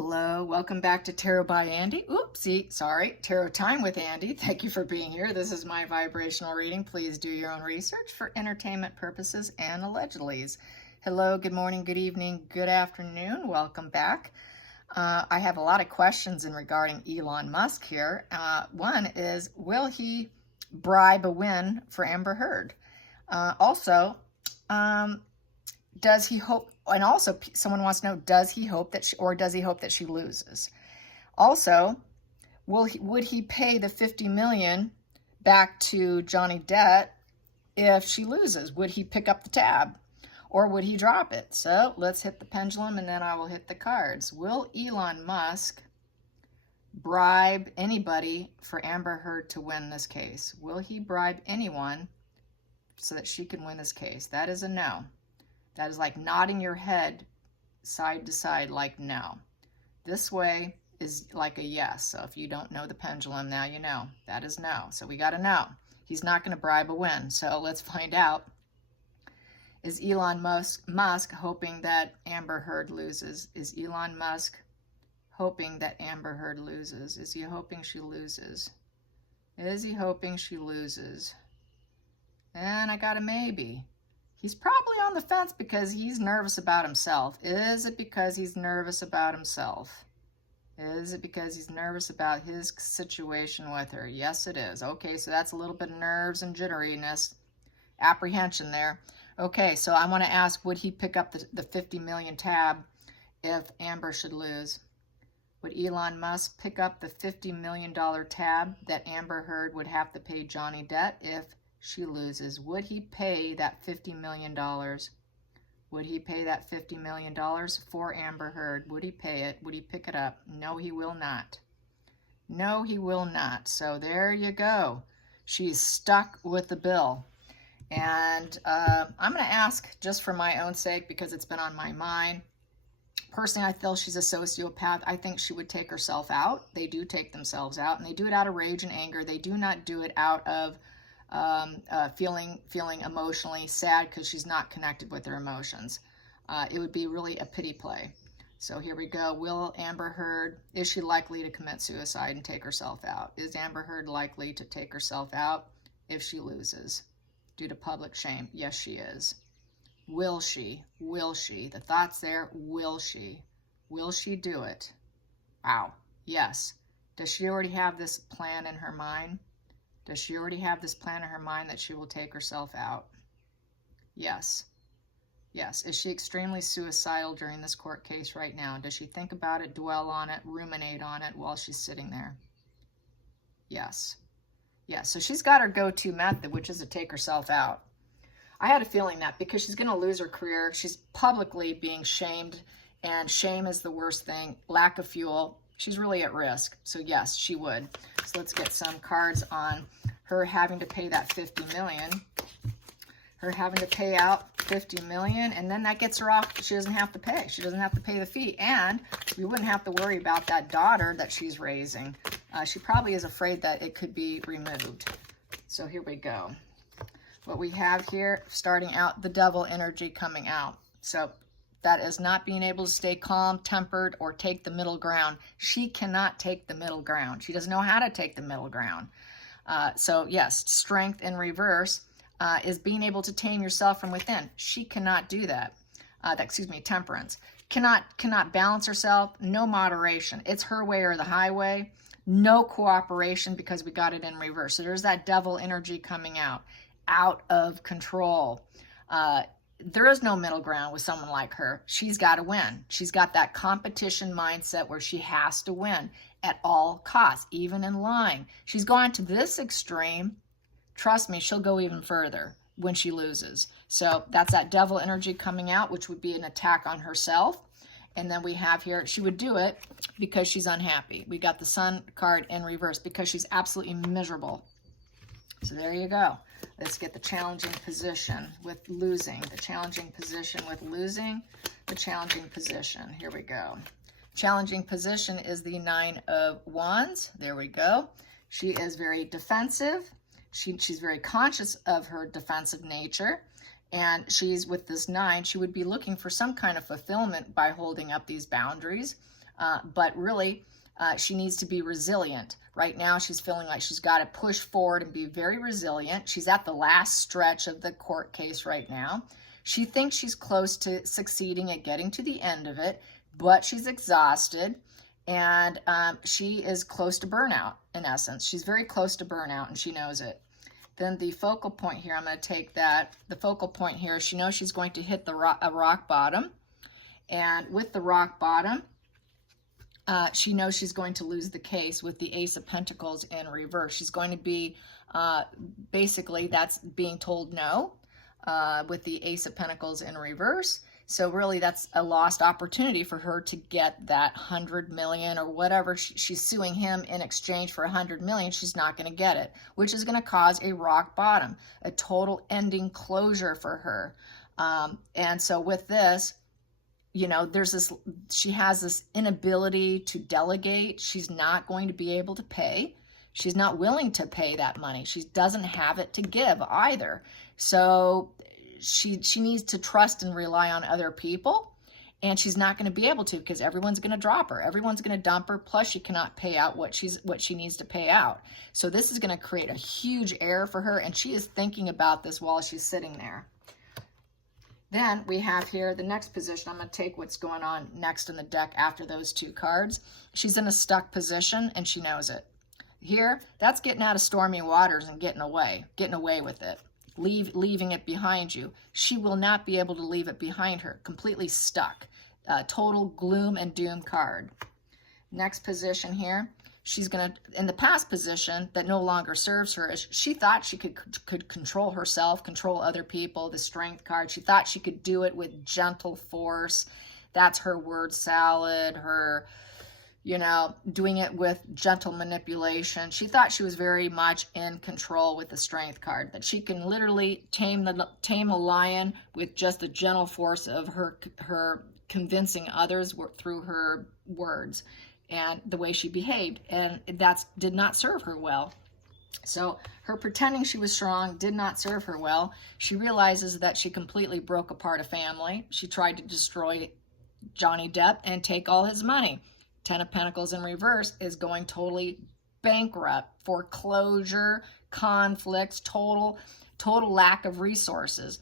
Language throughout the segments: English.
Hello, welcome back to Tarot by Andy. Oopsie, sorry, Tarot Time with Andy. Thank you for being here. This is my vibrational reading. Please do your own research for entertainment purposes and allegedlys. Hello, good morning, good evening, good afternoon. Welcome back. I have a lot of questions regarding Elon Musk here. One is, will he bribe a win for Amber Heard? Does he hope, and also someone wants to know, does he hope that she loses? Also, would he pay the $50 million back to Johnny Depp if she loses? Would he pick up the tab or would he drop it? So let's hit the pendulum and then I will hit the cards. Will Elon Musk bribe anybody for Amber Heard to win this case? Will he bribe anyone so that she can win this case? That is a no. That is like nodding your head side to side like no. This way is like a yes. So if you don't know the pendulum, now you know. That is no. So we got to know. He's not going to bribe a win. So let's find out. Is Elon Musk hoping that Amber Heard loses? Is Elon Musk hoping that Amber Heard loses? Is he hoping she loses? Is he hoping she loses? And I got a maybe. He's probably on the fence because he's nervous about himself. Is it because he's nervous about himself? Is it because he's nervous about his situation with her? Yes, it is. Okay, so that's a little bit of nerves and jitteriness, apprehension there. Okay, so I want to ask, would he pick up the 50 million tab if Amber should lose? Would Elon Musk pick up the $50 million tab that Amber Heard would have to pay Johnny Depp if she loses? Would he pay that $50 million? Would he pay that $50 million for Amber Heard? Would he pay it? Would he pick it up? No, he will not. No, he will not. So there you go. She's stuck with the bill. And I'm going to ask, just for my own sake, because it's been on my mind. Personally, I feel she's a sociopath. I think she would take herself out. They do take themselves out, and they do it out of rage and anger. They do not do it out of feeling emotionally sad because she's not connected with her emotions. It would be really a pity play. So here we go. Will Amber Heard, is she likely to commit suicide and take herself out? Is Amber Heard likely to take herself out if she loses due to public shame? Yes, she is. Will she? Will she? The thought's there. Will she? Will she do it? Wow. Yes. Does she already have this plan in her mind? Does she already have this plan in her mind that she will take herself out? Yes. Yes. Is she extremely suicidal during this court case right now? Does she think about it, dwell on it, ruminate on it while she's sitting there? Yes. Yes. So she's got her go-to method, which is to take herself out. I had a feeling that because she's going to lose her career, she's publicly being shamed, and shame is the worst thing. Lack of fuel. She's really at risk. So yes, she would. So let's get some cards on her having to pay that $50 million. Her having to pay out $50 million, and then that gets her off. She doesn't have to pay. She doesn't have to pay the fee, and we wouldn't have to worry about that daughter that she's raising. She probably is afraid that it could be removed. So here we go. What we have here, starting out, the devil energy coming out. So that is not being able to stay calm, tempered, or take the middle ground. She cannot take the middle ground. She doesn't know how to take the middle ground. So yes, strength in reverse is being able to tame yourself from within. She cannot do that. Temperance. Cannot balance herself. No moderation. It's her way or the highway. No cooperation because we got it in reverse. So there's that devil energy coming out. Out of control. There is no middle ground with someone like her. She's got to win. She's got that competition mindset where she has to win at all costs, even in lying. She's gone to this extreme. Trust me, she'll go even further when she loses. So that's that devil energy coming out, which would be an attack on herself. And then we have here, she would do it because she's unhappy. We got the Sun card in reverse because she's absolutely miserable. So there you go. Let's get the challenging position with losing. The challenging position with losing. The challenging position. Here we go. Challenging position is the 9 of Wands. There we go. She is very defensive. She's very conscious of her defensive nature. And she's with this 9, she would be looking for some kind of fulfillment by holding up these boundaries. but really she needs to be resilient. Right now she's feeling like she's got to push forward and be very resilient. She's at the last stretch of the court case right now. She thinks she's close to succeeding at getting to the end of it, but she's exhausted, and she is close to burnout, in essence. She's very close to burnout, and she knows it. Then the focal point here, I'm going to take that. The focal point here, she knows she's going to hit a rock bottom. And with the rock bottom, she knows she's going to lose the case with the Ace of Pentacles in reverse. She's going to be, basically, that's being told no with the Ace of Pentacles in reverse. So really that's a lost opportunity for her to get that 100 million or whatever. She's suing him in exchange for 100 million. She's not going to get it, which is going to cause a rock bottom, a total ending closure for her. And so with this, you know, there's this, she has this inability to delegate. She's not going to be able to pay. She's not willing to pay that money. She doesn't have it to give either. So she needs to trust and rely on other people, and she's not going to be able to because everyone's going to drop her. Everyone's going to dump her, plus she cannot pay out what she needs to pay out. So this is going to create a huge error for her, and she is thinking about this while she's sitting there. Then we have here the next position. I'm going to take what's going on next in the deck after those two cards. She's in a stuck position, and she knows it. Here, that's getting out of stormy waters and getting away with it. Leaving it behind you. She will not be able to leave it behind her. Completely stuck. Total gloom and doom card. Next position here. She's going to, in the past position that no longer serves her, is she thought she could control herself, control other people, the strength card. She thought she could do it with gentle force. That's her word salad, her, you know, doing it with gentle manipulation. She thought she was very much in control with the strength card, that she can literally tame a lion with just the gentle force of her convincing others through her words and the way she behaved, and that did not serve her well. So her pretending she was strong did not serve her well. She realizes that she completely broke apart a family. She tried to destroy Johnny Depp and take all his money. Ten of Pentacles in reverse is going totally bankrupt, foreclosure, conflicts, total lack of resources.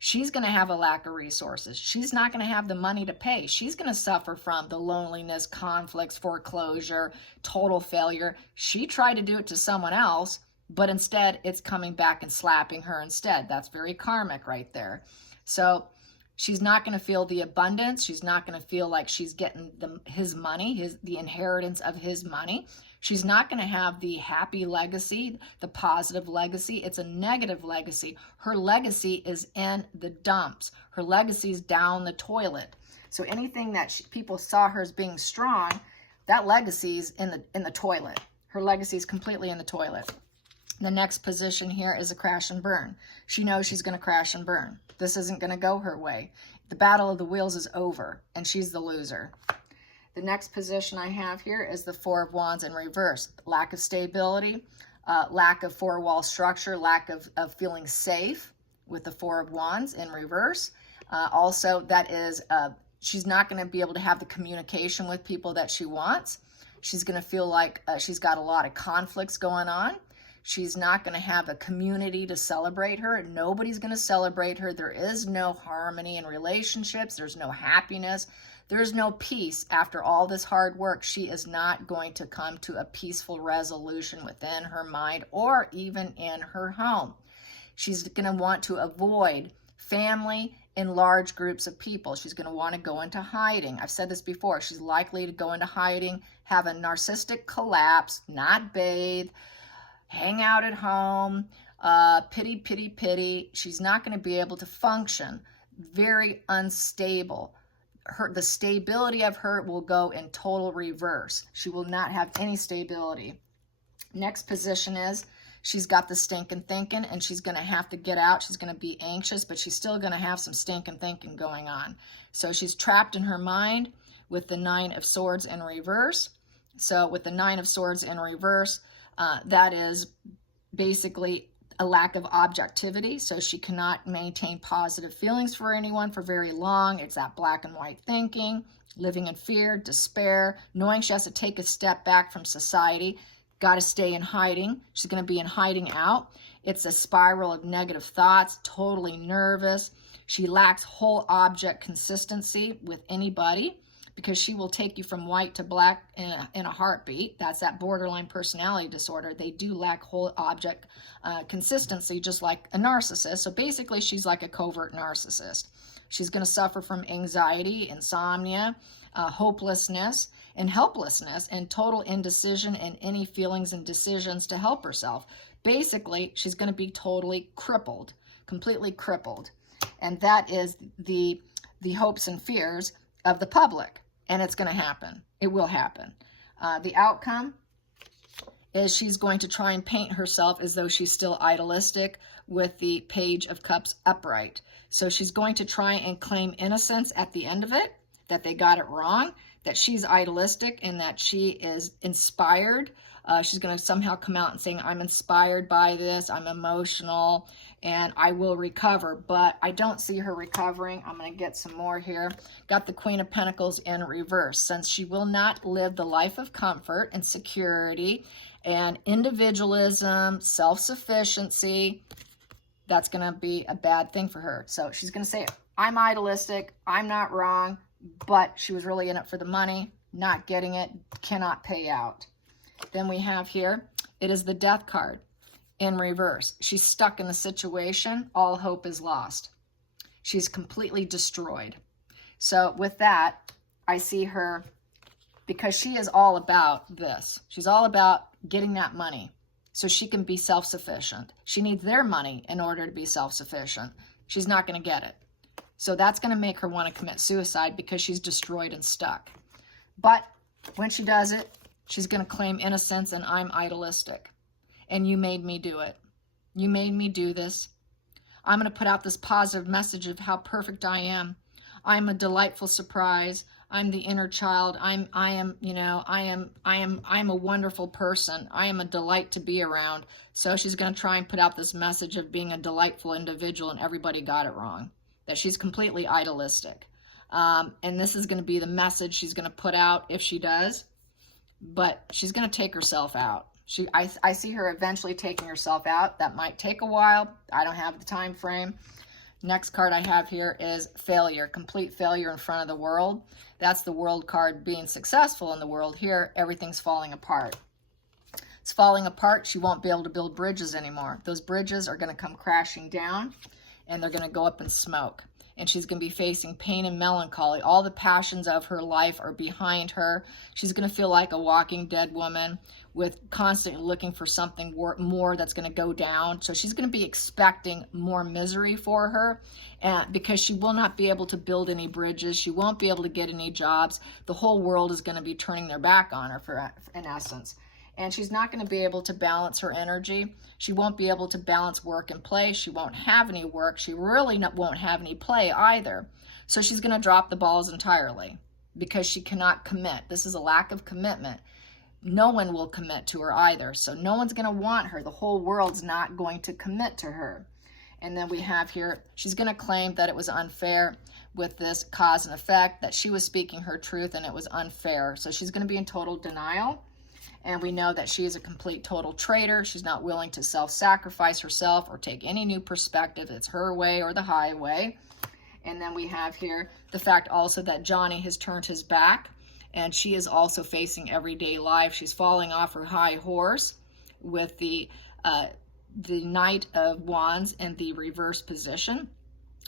She's going to have a lack of resources. She's not going to have the money to pay. She's going to suffer from the loneliness, conflicts, foreclosure, total failure. She tried to do it to someone else, but instead it's coming back and slapping her instead. That's very karmic right there. So she's not going to feel the abundance. She's not going to feel like she's getting his money, the inheritance of his money. She's not going to have the happy legacy, the positive legacy. It's a negative legacy. Her legacy is in the dumps. Her legacy is down the toilet. So anything that people saw her as being strong, that legacy is in the toilet. Her legacy is completely in the toilet. The next position here is a crash and burn. She knows she's going to crash and burn. This isn't going to go her way. The battle of the wheels is over, and she's the loser. The next position I have here is the Four of Wands in reverse. Lack of stability, lack of four-wall structure, lack of feeling safe with the Four of Wands in reverse. Also, that is, she's not going to be able to have the communication with people that she wants. She's going to feel like she's got a lot of conflicts going on. She's not going to have a community to celebrate her. Nobody's going to celebrate her. There is no harmony in relationships. There's no happiness. There's no peace. After all this hard work, she is not going to come to a peaceful resolution within her mind or even in her home. She's going to want to avoid family in large groups of people. She's going to want to go into hiding. I've said this before. She's likely to go into hiding, have a narcissistic collapse, not bathe, hang out at home, pity, pity, pity. She's not going to be able to function. Very unstable. The stability of her will go in total reverse. She will not have any stability. Next position is she's got the stinking thinking, and she's going to have to get out. She's going to be anxious, but she's still going to have some stinking thinking going on. So she's trapped in her mind with the Nine of Swords in reverse. So with the Nine of Swords in reverse, that is basically a lack of objectivity. So she cannot maintain positive feelings for anyone for very long. It's that black and white thinking, living in fear, despair, knowing she has to take a step back from society, got to stay in hiding. She's going to be in hiding out. It's a spiral of negative thoughts, totally nervous. She lacks whole object consistency with anybody because she will take you from white to black in a heartbeat. That's that borderline personality disorder. They do lack whole object consistency, just like a narcissist. So basically, she's like a covert narcissist. She's going to suffer from anxiety, insomnia, hopelessness, and helplessness, and total indecision and any feelings and decisions to help herself. Basically, she's going to be totally crippled, completely crippled. And that is the hopes and fears of the public. And it's going to happen. It will happen. The outcome is she's going to try and paint herself as though she's still idealistic with the Page of Cups upright. So she's going to try and claim innocence at the end of it, that they got it wrong, that she's idealistic and that she is inspired. She's going to somehow come out and saying, I'm inspired by this, I'm emotional, and I will recover. But I don't see her recovering. I'm going to get some more here. Got the Queen of Pentacles in reverse. Since she will not live the life of comfort and security and individualism, self-sufficiency, that's going to be a bad thing for her. So she's going to say, I'm idealistic, I'm not wrong, but she was really in it for the money, not getting it, cannot pay out. Then we have here, it is the Death card in reverse. She's stuck in a situation, all hope is lost. She's completely destroyed. So with that, I see her, because she is all about this. She's all about getting that money so she can be self-sufficient. She needs their money in order to be self-sufficient. She's not going to get it. So that's going to make her want to commit suicide because she's destroyed and stuck. But when she does it, she's going to claim innocence and I'm idealistic. And you made me do it. You made me do this. I'm going to put out this positive message of how perfect I am. I'm a delightful surprise. I'm the inner child. I'm a wonderful person. I am a delight to be around. So she's going to try and put out this message of being a delightful individual, and everybody got it wrong. That she's completely idealistic. And this is going to be the message she's going to put out if she does. But she's going to take herself out. I see her eventually taking herself out. That might take a while. I don't have the time frame. Next card I have here is failure, complete failure in front of the world. That's the World card, being successful in the world. Here, everything's falling apart. It's falling apart. She won't be able to build bridges anymore. Those bridges are going to come crashing down, and they're going to go up in smoke. And she's going to be facing pain and melancholy. All the passions of her life are behind her. She's going to feel like a walking dead woman with constantly looking for something more that's going to go down. So she's going to be expecting more misery for her because she will not be able to build any bridges. She won't be able to get any jobs. The whole world is going to be turning their back on her, in essence. And she's not going to be able to balance her energy. She won't be able to balance work and play. She won't have any work. She really won't have any play either. So she's going to drop the balls entirely because she cannot commit. This is a lack of commitment. No one will commit to her either. So no one's going to want her. The whole world's not going to commit to her. And then we have here, she's going to claim that it was unfair with this cause and effect, that she was speaking her truth and it was unfair. So she's going to be in total denial. And we know that she is a complete total traitor. She's not willing to self-sacrifice herself or take any new perspective. It's her way or the highway. And then we have here the fact also that Johnny has turned his back, and she is also facing everyday life. She's falling off her high horse with the Knight of Wands in the reverse position.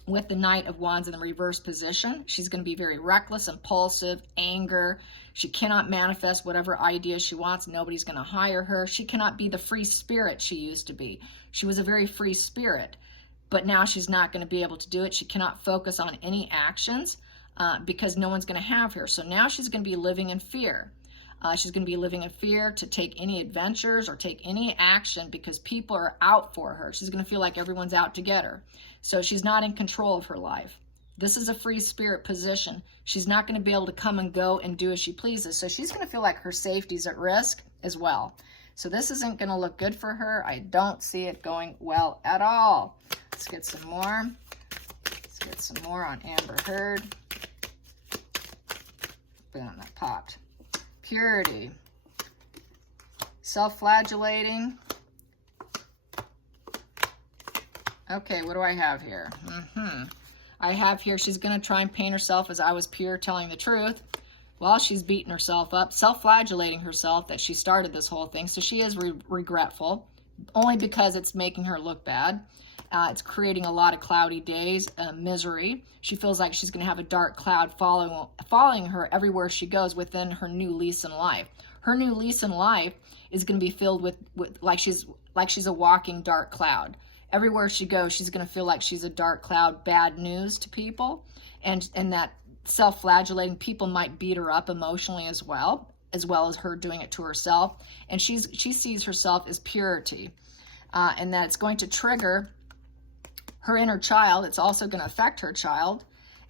With the Knight of Wands in the reverse position, she's going to be very reckless, impulsive, anger. She cannot manifest whatever ideas she wants. Nobody's going to hire her. She cannot be the free spirit she used to be. She was a very free spirit, but now she's not going to be able to do it. She cannot focus on any actions because no one's going to have her. So now she's going to be living in fear. She's going to be living in fear to take any adventures or take any action because people are out for her. She's going to feel like everyone's out to get her. So she's not in control of her life. This is a free spirit position. She's not going to be able to come and go and do as she pleases. So she's going to feel like her safety's at risk as well. So this isn't going to look good for her. I don't see it going well at all. Let's get some more. Let's get some more on Amber Heard. Boom, that popped. Purity. Self-flagellating. Okay, what do I have here? I have here, she's going to try and paint herself as I was pure, telling the truth. Well, she's beating herself up, self-flagellating herself that she started this whole thing. So she is regretful, only because it's making her look bad. It's creating a lot of cloudy days, misery. She feels like she's going to have a dark cloud following her everywhere she goes within her new lease in life. Her new lease in life is going to be filled with like she's a walking dark cloud. Everywhere she goes, she's going to feel like she's a dark cloud, bad news to people, and that self-flagellating people might beat her up emotionally as well as her doing it to herself. And she sees herself as purity, and that it's going to trigger her inner child. It's also going to affect her child,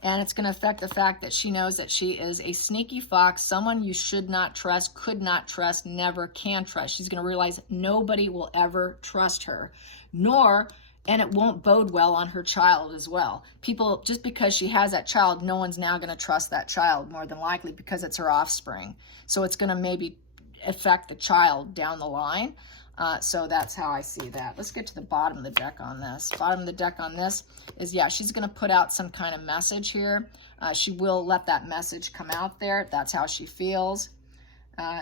and it's going to affect the fact that she knows that she is a sneaky fox, someone you should not trust, could not trust, never can trust. She's going to realize nobody will ever trust her, and it won't bode well on her child as well. People, just because she has that child, no one's now going to trust that child, more than likely, because it's her offspring. So it's going to maybe affect the child down the line. So that's how I see that. Let's get to the bottom of the deck on this. Bottom of the deck on this is, yeah, she's going to put out some kind of message here. She will let that message come out there. That's how she feels.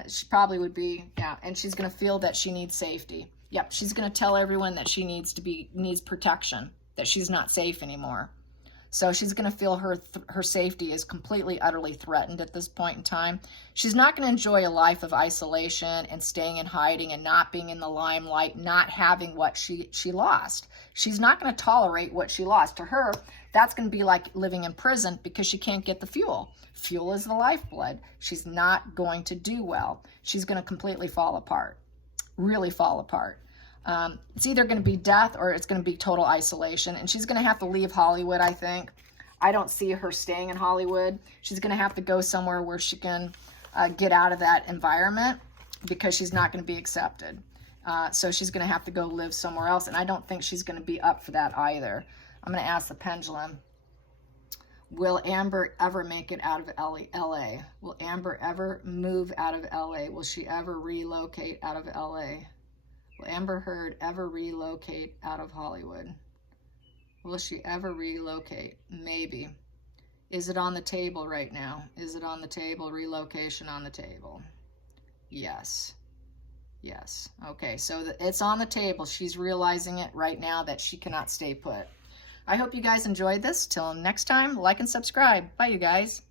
She probably would be, yeah, and she's going to feel that she needs safety. Yep, she's going to tell everyone that she needs protection, that she's not safe anymore. So she's going to feel her safety is completely, utterly threatened at this point in time. She's not going to enjoy a life of isolation and staying in hiding and not being in the limelight, not having what she lost. She's not going to tolerate what she lost. To her, that's going to be like living in prison because she can't get the fuel. Fuel is the lifeblood. She's not going to do well. She's going to completely fall apart, really fall apart. It's either going to be death or it's going to be total isolation. And she's going to have to leave Hollywood, I think. I don't see her staying in Hollywood. She's going to have to go somewhere where she can get out of that environment, because she's not going to be accepted. So she's going to have to go live somewhere else. And I don't think she's going to be up for that either. I'm going to ask the pendulum. Will Amber ever make it out of LA? Will Amber ever move out of LA? Will she ever relocate out of LA? Will Amber Heard ever relocate out of Hollywood? Will she ever relocate? Maybe. Is it on the table right now? Is it on the table? Relocation on the table? Yes. Yes. Okay, so it's on the table. She's realizing it right now that she cannot stay put. I hope you guys enjoyed this. Till next time, like and subscribe. Bye, you guys.